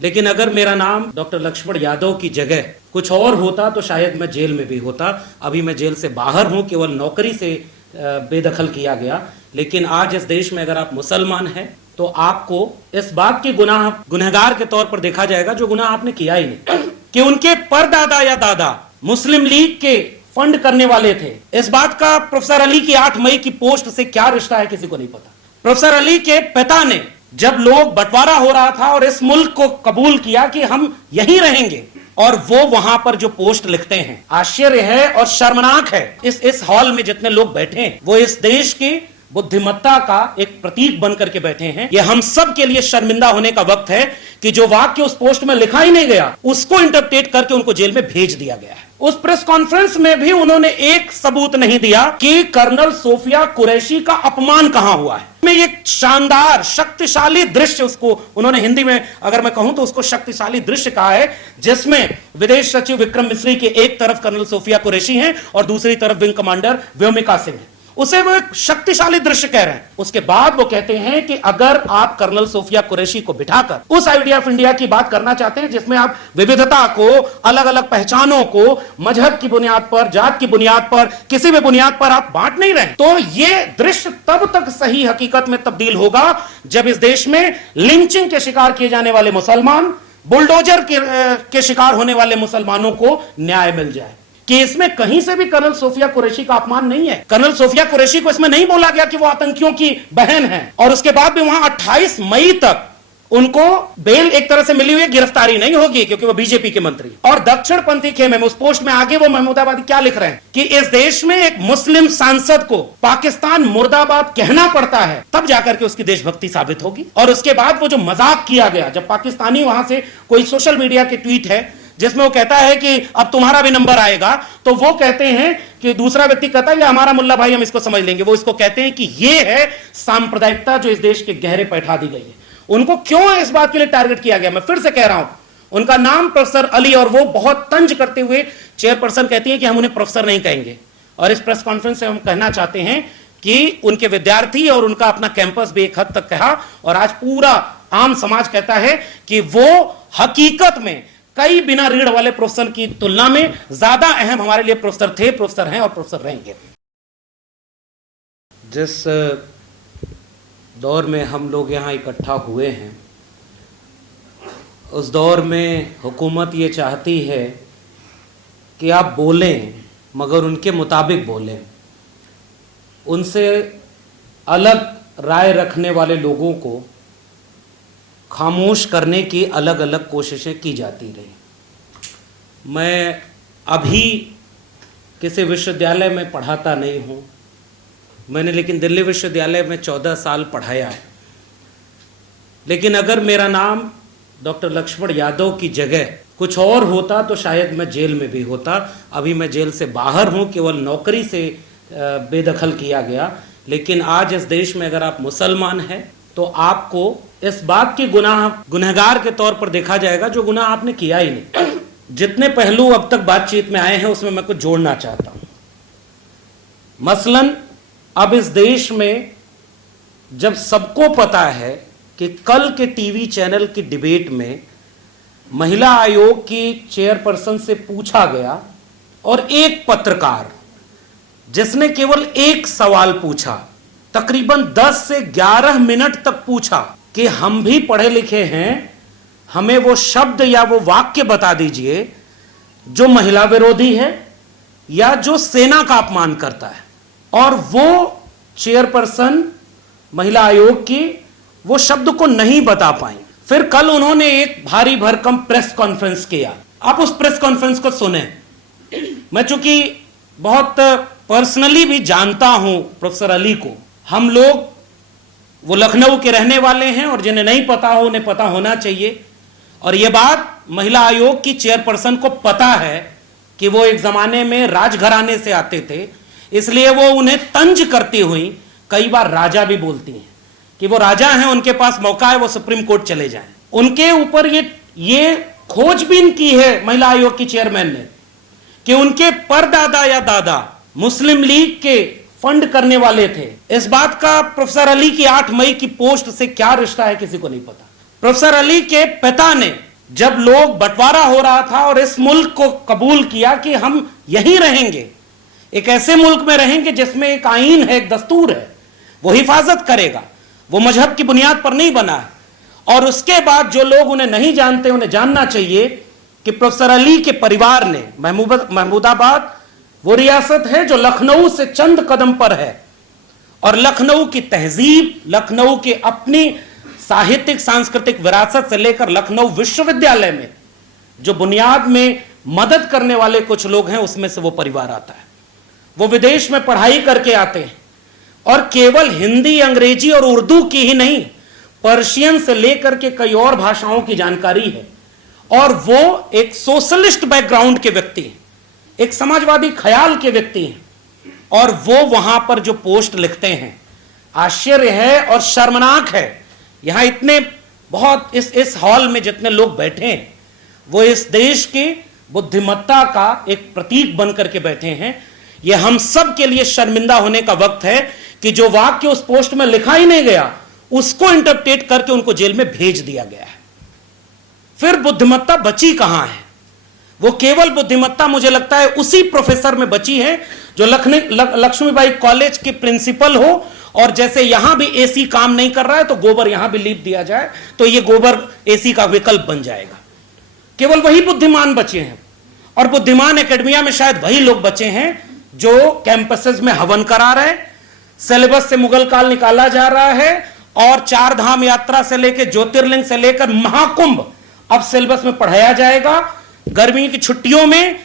लेकिन अगर मेरा नाम डॉक्टर लक्ष्मण यादव की जगह कुछ और होता तो शायद मैं जेल में भी होता। अभी मैं जेल से बाहर हूं, केवल नौकरी से बेदखल किया गया। लेकिन आज इस देश में अगर आप मुसलमान हैं तो आपको इस बात के गुनहगार के तौर पर देखा जाएगा जो गुनाह आपने किया ही नहीं, कि उनके परदादा या दादा मुस्लिम लीग के फंड करने वाले थे। इस बात का प्रोफेसर अली की 8 मई की पोस्ट से क्या रिश्ता है किसी को नहीं पता। प्रोफेसर अली के पिता ने जब लोग बंटवारा हो रहा था और इस मुल्क को कबूल किया कि हम यहीं रहेंगे, और वो वहां पर जो पोस्ट लिखते हैं, आश्चर्य है और शर्मनाक है। इस हॉल में जितने लोग बैठे हैं वो इस देश की बुद्धिमत्ता का एक प्रतीक बन करके बैठे हैं। ये हम सब के लिए शर्मिंदा होने का वक्त है कि जो वाक्य उस पोस्ट में लिखा ही नहीं गया उसको इंटरप्रेट करके उनको जेल में भेज दिया गया है। उस प्रेस कॉन्फ्रेंस में भी उन्होंने एक सबूत नहीं दिया कि कर्नल सोफिया कुरैशी का अपमान कहां हुआ है। में एक शानदार शक्तिशाली दृश्य, उसको उन्होंने हिंदी में अगर मैं कहूं तो उसको शक्तिशाली दृश्य कहा है, जिसमें विदेश सचिव विक्रम मिस्री के एक तरफ कर्नल सोफिया कुरैशी हैं और दूसरी तरफ विंग कमांडर व्योमिका सिंह है। उसे वो एक शक्तिशाली दृश्य कह रहे हैं। उसके बाद वो कहते हैं कि अगर आप कर्नल सोफिया कुरैशी को बिठाकर उस आइडिया ऑफ इंडिया की बात करना चाहते हैं जिसमें आप विविधता को, अलग अलग पहचानों को मजहब की बुनियाद पर, जात की बुनियाद पर, किसी भी बुनियाद पर आप बांट नहीं रहे, तो ये दृश्य तब तक सही हकीकत में तब्दील होगा जब इस देश में लिंचिंग के शिकार किए जाने वाले मुसलमान, बुलडोजर के शिकार होने वाले मुसलमानों को न्याय मिल जाए। कि इसमें कहीं से भी कर्नल सोफिया कुरैशी का अपमान नहीं है। कर्नल सोफिया कुरैशी को इसमें नहीं बोला गया कि वो आतंकियों की बहन है, और उसके बाद भी वहां 28 मई तक उनको बेल एक तरह से मिली हुई, गिरफ्तारी नहीं होगी क्योंकि वो बीजेपी के मंत्री। और दक्षिण पंथी खेमे में उस पोस्ट में आगे वो महमूदाबादी क्या लिख रहे हैं कि इस देश में एक मुस्लिम सांसद को पाकिस्तान मुर्दाबाद कहना पड़ता है तब जाकर के उसकी देशभक्ति साबित होगी। और उसके बाद वो जो मजाक किया गया, जब पाकिस्तानी वहां से कोई सोशल मीडिया के ट्वीट है जिसमें वो कहता है कि अब तुम्हारा भी नंबर आएगा, तो वो कहते हैं कि दूसरा व्यक्ति कहता है ये हमारा मुल्ला भाई, हम इसको समझ लेंगे। वो इसको कहते हैं कि ये है सांप्रदायिकता जो इस देश के गहरे बैठा दी गई है। उनको क्यों इस बात के लिए टारगेट किया गया, मैं फिर से कह रहा हूं, उनका नाम प्रोफेसर अली, और वो बहुत तंज करते हुए चेयरपर्सन कहती है कि हम उन्हें प्रोफेसर नहीं कहेंगे। और इस प्रेस कॉन्फ्रेंस से हम कहना चाहते हैं कि उनके विद्यार्थी और उनका अपना कैंपस भी एक हद तक कहा, और आज पूरा आम समाज कहता है कि वो हकीकत में कई बिना रीढ़ वाले प्रोफेसर की तुलना में ज्यादा अहम हमारे लिए प्रोफेसर थे, प्रोफेसर हैं और प्रोफेसर रहेंगे। जिस दौर में हम लोग यहाँ इकट्ठा हुए हैं, उस दौर में हुकूमत ये चाहती है कि आप बोलें मगर उनके मुताबिक बोलें। उनसे अलग राय रखने वाले लोगों को खामोश करने की अलग अलग कोशिशें की जाती रही। मैं अभी किसी विश्वविद्यालय में पढ़ाता नहीं हूँ, मैंने लेकिन दिल्ली विश्वविद्यालय में 14 साल पढ़ाया है। लेकिन अगर मेरा नाम डॉक्टर लक्ष्मण यादव की जगह कुछ और होता तो शायद मैं जेल में भी होता। अभी मैं जेल से बाहर हूँ, केवल नौकरी से बेदखल किया गया। लेकिन आज इस देश में अगर आप मुसलमान हैं तो आपको इस बात के गुनहगार के तौर पर देखा जाएगा जो गुनाह आपने किया ही नहीं। जितने पहलू अब तक बातचीत में आए हैं उसमें मैं कुछ जोड़ना चाहता हूं। मसलन अब इस देश में जब सबको पता है कि कल के टीवी चैनल की डिबेट में महिला आयोग की चेयरपर्सन से पूछा गया और एक पत्रकार जिसने केवल एक सवाल पूछा, तकरीबन 10 से 11 मिनट तक पूछा कि हम भी पढ़े लिखे हैं, हमें वो शब्द या वो वाक्य बता दीजिए जो महिला विरोधी है या जो सेना का अपमान करता है। और वो चेयरपर्सन महिला आयोग की वो शब्द को नहीं बता पाई। फिर कल उन्होंने एक भारी भरकम प्रेस कॉन्फ्रेंस किया। आप उस प्रेस कॉन्फ्रेंस को सुने। मैं चूंकि बहुत पर्सनली भी जानता हूं प्रोफेसर अली को, हम लोग वो लखनऊ के रहने वाले हैं और जिन्हें नहीं पता हो उन्हें पता होना चाहिए। और यह बात महिला आयोग की चेयरपर्सन को पता है कि वो एक जमाने में राजघराने से आते थे, इसलिए वो उन्हें तंज करती हुई कई बार राजा भी बोलती हैं कि वो राजा हैं, उनके पास मौका है वो सुप्रीम कोर्ट चले जाएं। उनके ऊपर ये खोजबीन की है महिला आयोग की चेयरमैन ने कि उनके परदादा या दादा मुस्लिम लीग के फंड करने वाले थे। इस बात का प्रोफेसर अली की 8 मई की पोस्ट से क्या रिश्ता है किसी को नहीं पता। प्रोफेसर अली के पिता ने जब लोग बंटवारा हो रहा था और इस मुल्क को कबूल किया कि हम यहीं रहेंगे, एक ऐसे मुल्क में रहेंगे जिसमें एक आईन है, एक दस्तूर है, वो हिफाजत करेगा, वो मजहब की बुनियाद पर नहीं बना है। और उसके बाद जो लोग उन्हें नहीं जानते उन्हें जानना चाहिए कि प्रोफेसर अली के परिवार ने महमूदाबाद वो रियासत है जो लखनऊ से चंद कदम पर है, और लखनऊ की तहजीब, लखनऊ की अपनी साहित्यिक सांस्कृतिक विरासत से लेकर लखनऊ विश्वविद्यालय में जो बुनियाद में मदद करने वाले कुछ लोग हैं, उसमें से वो परिवार आता है। वो विदेश में पढ़ाई करके आते हैं और केवल हिंदी, अंग्रेजी और उर्दू की ही नहीं, पर्शियन से लेकर के कई और भाषाओं की जानकारी है। और वो एक सोशलिस्ट बैकग्राउंड के व्यक्ति हैं, एक समाजवादी ख्याल के व्यक्ति हैं, और वो वहां पर जो पोस्ट लिखते हैं, आश्चर्य है और शर्मनाक है। यहां इतने बहुत इस हॉल में जितने लोग बैठे हैं, वो इस देश की बुद्धिमत्ता का एक प्रतीक बनकर के बैठे हैं। ये हम सब के लिए शर्मिंदा होने का वक्त है कि जो वाक्य उस पोस्ट में लिखा ही नहीं गया, उसको इंटरप्रेट करके उनको जेल में भेज दिया गया है। फिर बुद्धिमत्ता बची कहां है? वो केवल बुद्धिमत्ता मुझे लगता है उसी प्रोफेसर में बची है जो लक्ष्मीबाई कॉलेज के प्रिंसिपल हो, और जैसे यहां भी एसी काम नहीं कर रहा है तो गोबर यहां भी लीप दिया जाए तो ये गोबर एसी का विकल्प बन जाएगा। केवल वही बुद्धिमान बचे हैं, और बुद्धिमान एकेडमिया में शायद वही लोग बचे हैं जो कैंपसेस में हवन करा रहे हैं, सिलेबस से मुगल काल निकाला जा रहा है, और चार धाम यात्रा से लेकर ज्योतिर्लिंग से लेकर महाकुंभ अब सिलेबस में पढ़ाया जाएगा। गर्मी की छुट्टियों में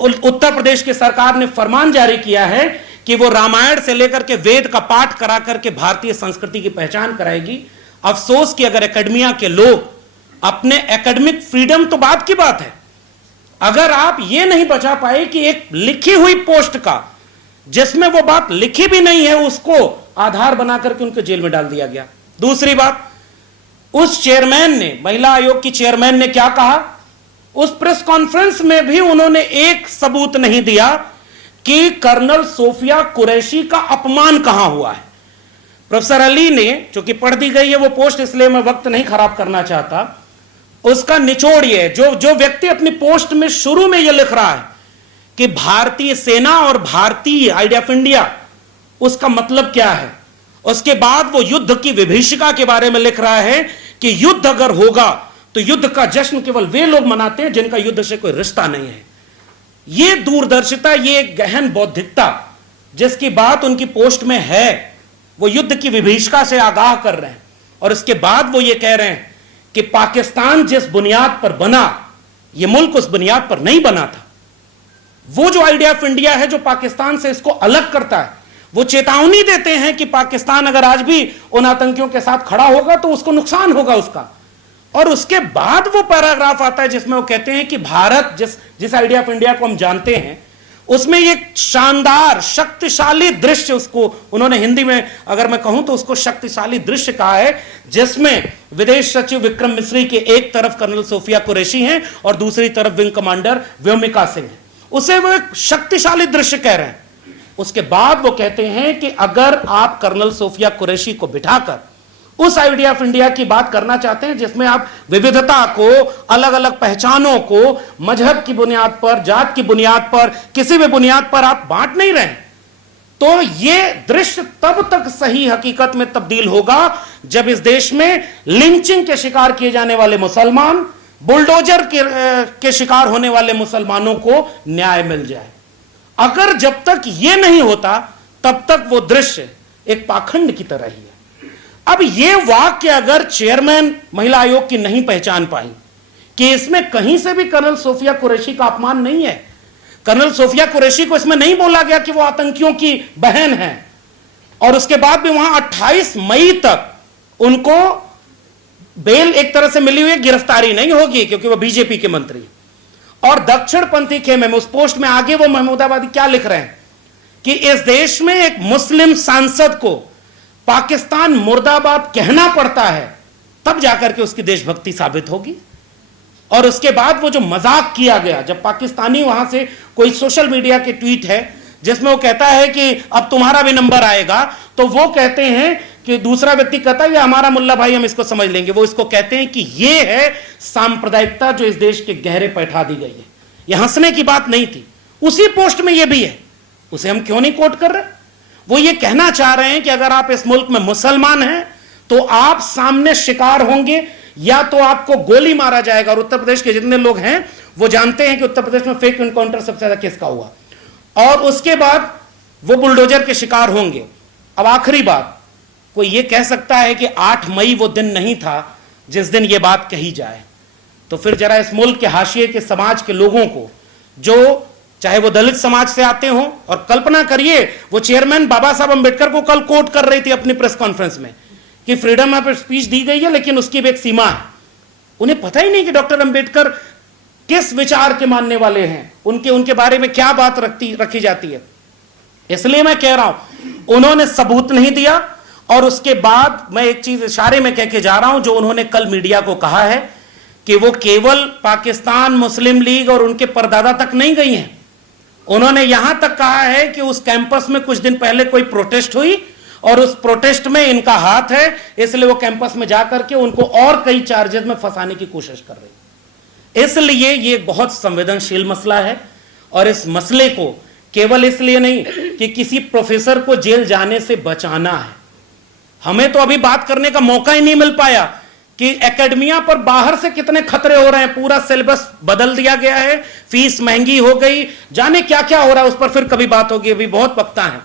उत्तर प्रदेश की सरकार ने फरमान जारी किया है कि वो रामायण से लेकर के वेद का पाठ करा करके भारतीय संस्कृति की पहचान कराएगी। अफसोस कि अगर एकेडमिया के लोग अपने एकेडमिक फ्रीडम, तो बात की बात है, अगर आप ये नहीं बचा पाए कि एक लिखी हुई पोस्ट का जिसमें वो बात लिखी भी नहीं है उसको आधार बना करके उनको जेल में डाल दिया गया। दूसरी बात, उस चेयरमैन ने, महिला आयोग की चेयरमैन ने क्या कहा, उस प्रेस कॉन्फ्रेंस में भी उन्होंने एक सबूत नहीं दिया कि कर्नल सोफिया कुरैशी का अपमान कहां हुआ है। प्रोफेसर अली ने, चूंकि पढ़ दी गई है वो पोस्ट, इसलिए मैं वक्त नहीं खराब करना चाहता, उसका निचोड़ ये, जो व्यक्ति अपनी पोस्ट में शुरू में यह लिख रहा है कि भारतीय सेना और भारतीय आइडिया ऑफ इंडिया, उसका मतलब क्या है, उसके बाद वो युद्ध की विभीषिका के बारे में लिख रहा है कि युद्ध अगर होगा तो युद्ध का जश्न केवल वे लोग मनाते हैं जिनका युद्ध से कोई रिश्ता नहीं है। ये दूरदर्शिता, ये गहन बौद्धिकता जिसकी बात उनकी पोस्ट में है, वो युद्ध की विभीषिका से आगाह कर रहे हैं। और इसके बाद वो ये कह रहे हैं कि पाकिस्तान जिस बुनियाद पर बना, ये मुल्क उस बुनियाद पर नहीं बना था। वो जो आइडिया ऑफ इंडिया है जो पाकिस्तान से इसको अलग करता है, वो चेतावनी देते हैं कि पाकिस्तान अगर आज भी उन आतंकियों के साथ खड़ा होगा तो उसको नुकसान होगा उसका। और उसके बाद वो पैराग्राफ आता है जिसमें वो कहते हैं कि भारत जिस आइडिया ऑफ इंडिया को हम जानते हैं, उसमें एक शानदार शक्तिशाली दृश्य, उसको उन्होंने हिंदी में अगर मैं कहूं तो उसको शक्तिशाली दृश्य कहा है, जिसमें विदेश सचिव विक्रम मिस्री के एक तरफ कर्नल सोफिया कुरैशी हैं और दूसरी तरफ विंग कमांडर व्योमिका सिंह है। उसे वो एक शक्तिशाली दृश्य कह रहे हैं। उसके बाद वो कहते हैं कि अगर आप कर्नल सोफिया कुरैशी को बिठाकर उस आइडिया ऑफ इंडिया की बात करना चाहते हैं जिसमें आप विविधता को, अलग अलग पहचानों को मजहब की बुनियाद पर, जात की बुनियाद पर, किसी भी बुनियाद पर आप बांट नहीं रहे, तो यह दृश्य तब तक सही हकीकत में तब्दील होगा जब इस देश में लिंचिंग के शिकार किए जाने वाले मुसलमान, बुलडोजर के शिकार होने वाले मुसलमानों को न्याय मिल जाए। अगर जब तक यह नहीं होता तब तक वो दृश्य एक पाखंड की तरह ही है। अब ये वाक्य अगर चेयरमैन महिला आयोग की नहीं पहचान पाई कि इसमें कहीं से भी कर्नल सोफिया कुरैशी का अपमान नहीं है, कर्नल सोफिया कुरैशी को इसमें नहीं बोला गया कि वो आतंकियों की बहन है, और उसके बाद भी वहां 28 मई तक उनको बेल एक तरह से मिली हुई, गिरफ्तारी नहीं होगी क्योंकि वो बीजेपी के मंत्री। और दक्षिण पंथी खेमे में उस पोस्ट में आगे वो महमूदाबादी क्या लिख रहे हैं कि इस देश में एक मुस्लिम सांसद को पाकिस्तान मुर्दाबाद कहना पड़ता है, तब जाकर के उसकी देशभक्ति साबित होगी। और उसके बाद वो जो मजाक किया गया, जब पाकिस्तानी वहां से कोई सोशल मीडिया के ट्वीट है जिसमें वो कहता है कि अब तुम्हारा भी नंबर आएगा, तो वो कहते हैं कि दूसरा व्यक्ति कहता है ये हमारा मुल्ला भाई, हम इसको समझ लेंगे, वो इसको कहते हैं कि ये है सांप्रदायिकता जो इस देश के गहरे पैठा दी गई है। ये हंसने की बात नहीं थी, उसी पोस्ट में ये भी है, उसे हम क्यों नहीं कोट कर रहे? वो ये कहना चाह रहे हैं कि अगर आप इस मुल्क में मुसलमान हैं तो आप सामने शिकार होंगे या तो आपको गोली मारा जाएगा। और उत्तर प्रदेश के जितने लोग हैं वो जानते हैं कि उत्तर प्रदेश में फेक एनकाउंटर सबसे ज्यादा किसका हुआ, और उसके बाद वो बुलडोजर के शिकार होंगे। अब आखिरी बात, कोई ये कह सकता है कि 8 मई वो दिन नहीं था जिस दिन ये बात कही जाए, तो फिर जरा इस मुल्क के हाशिए के समाज के लोगों को, जो चाहे वो दलित समाज से आते हों, और कल्पना करिए वो चेयरमैन बाबा साहब अंबेडकर को कल कोट कर रही थी अपनी प्रेस कॉन्फ्रेंस में कि फ्रीडम ऑफ स्पीच दी गई है लेकिन उसकी भी एक सीमा है। उन्हें पता ही नहीं कि डॉक्टर अंबेडकर किस विचार के मानने वाले हैं, उनके बारे में क्या बात रखी जाती है। इसलिए मैं कह रहा हूं उन्होंने सबूत नहीं दिया, और उसके बाद मैं एक चीज इशारे में कह के जा रहा हूं, जो उन्होंने कल मीडिया को कहा है कि वो केवल पाकिस्तान मुस्लिम लीग और उनके परदादा तक नहीं गई हैं। उन्होंने यहां तक कहा है कि उस कैंपस में कुछ दिन पहले कोई प्रोटेस्ट हुई और उस प्रोटेस्ट में इनका हाथ है, इसलिए वो कैंपस में जाकर के उनको और कई चार्जेस में फंसाने की कोशिश कर रही। इसलिए ये बहुत संवेदनशील मसला है, और इस मसले को केवल इसलिए नहीं कि किसी प्रोफेसर को जेल जाने से बचाना है, हमें तो अभी बात करने का मौका ही नहीं मिल पाया कि एकेडमिया पर बाहर से कितने खतरे हो रहे हैं। पूरा सिलेबस बदल दिया गया है, फीस महंगी हो गई, जाने क्या क्या हो रहा है, उस पर फिर कभी बात होगी, अभी बहुत वक्ता है,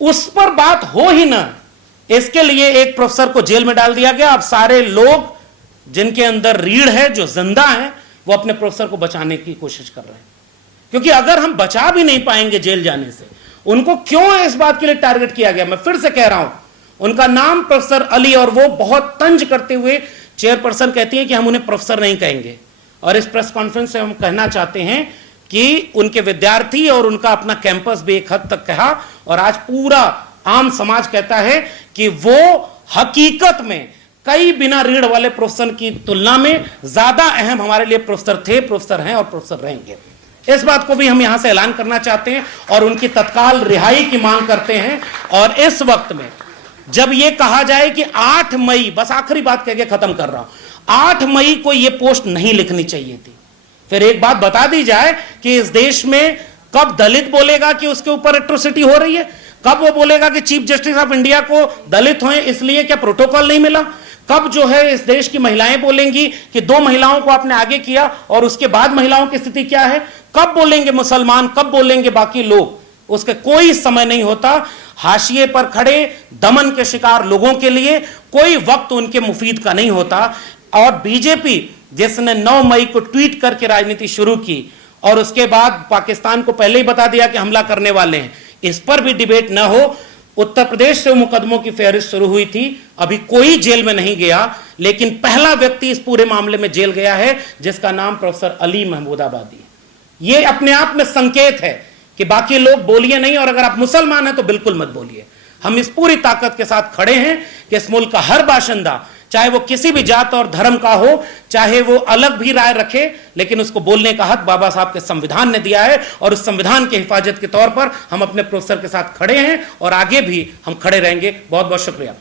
उस पर बात हो ही ना। इसके लिए एक प्रोफेसर को जेल में डाल दिया गया। अब सारे लोग जिनके अंदर रीढ़ है, जो जिंदा है, वो अपने प्रोफेसर को बचाने की कोशिश कर रहे हैं, क्योंकि अगर हम बचा भी नहीं पाएंगे जेल जाने से, उनको क्यों इस बात के लिए टारगेट किया गया? मैं फिर से कह रहा हूं, उनका नाम प्रोफेसर अली, और वो बहुत तंज करते हुए चेयरपर्सन कहती है कि हम उन्हें प्रोफेसर नहीं कहेंगे। और इस प्रेस कॉन्फ्रेंस से हम कहना चाहते हैं कि उनके विद्यार्थी और उनका अपना कैंपस भी एक हद तक कहा, और आज पूरा आम समाज कहता है कि वो हकीकत में कई बिना रीढ़ वाले प्रोफेसर की तुलना में ज्यादा अहम हमारे लिए प्रोफेसर थे, प्रोफेसर हैं और प्रोफेसर रहेंगे। इस बात को भी हम यहां से ऐलान करना चाहते हैं और उनकी तत्काल रिहाई की मांग करते हैं। और इस वक्त में जब यह कहा जाए कि 8 मई, बस आखिरी बात कह के खत्म कर रहा हूं, 8 मई को यह पोस्ट नहीं लिखनी चाहिए थी। फिर एक बात बता दी जाए कि इस देश में कब दलित बोलेगा कि उसके ऊपर एट्रोसिटी हो रही है, कब वो बोलेगा कि चीफ जस्टिस ऑफ इंडिया को दलित हों इसलिए क्या प्रोटोकॉल नहीं मिला, कब जो है इस देश की महिलाएं बोलेंगी कि 2 महिलाओं को आपने आगे किया और उसके बाद महिलाओं की स्थिति क्या है, कब बोलेंगे मुसलमान, कब बोलेंगे बाकी लोग, उसका कोई समय नहीं होता। हाशिए पर खड़े दमन के शिकार लोगों के लिए कोई वक्त उनके मुफीद का नहीं होता। और बीजेपी जिसने 9 मई को ट्वीट करके राजनीति शुरू की और उसके बाद पाकिस्तान को पहले ही बता दिया कि हमला करने वाले हैं, इस पर भी डिबेट न हो। उत्तर प्रदेश से मुकदमों की फहरिस्त शुरू हुई थी, अभी कोई जेल में नहीं गया, लेकिन पहला व्यक्ति इस पूरे मामले में जेल गया है जिसका नाम प्रोफेसर अली महमूदाबादी है। यह अपने आप में संकेत है कि बाकी लोग बोलिए नहीं, और अगर आप मुसलमान हैं तो बिल्कुल मत बोलिए। हम इस पूरी ताकत के साथ खड़े हैं कि इस मुल्क का हर बाशिंदा, चाहे वो किसी भी जात और धर्म का हो, चाहे वो अलग भी राय रखे, लेकिन उसको बोलने का हक बाबा साहब के संविधान ने दिया है, और उस संविधान की हिफाजत के तौर पर हम अपने प्रोफेसर के साथ खड़े हैं और आगे भी हम खड़े रहेंगे। बहुत बहुत शुक्रिया।